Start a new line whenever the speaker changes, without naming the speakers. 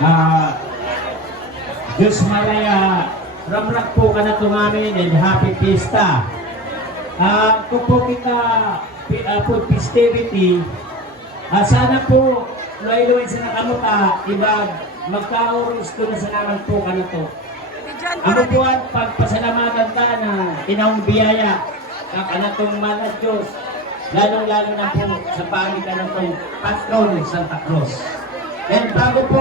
Ah, Diyos Maria, ramrak po ka na tumamin and happy fiesta. Ah, kung po kita pi- ah, food festivity, ah, sana po luay-luay sa nakamuta, ibag magkaoros ko na sa naman po ka na to. Ako po at pagpasalamatan ta na inaong biyaya ng anatong manat Diyos, lalong-lalo na po sa pamitan ng patron Santa Cruz. And bago po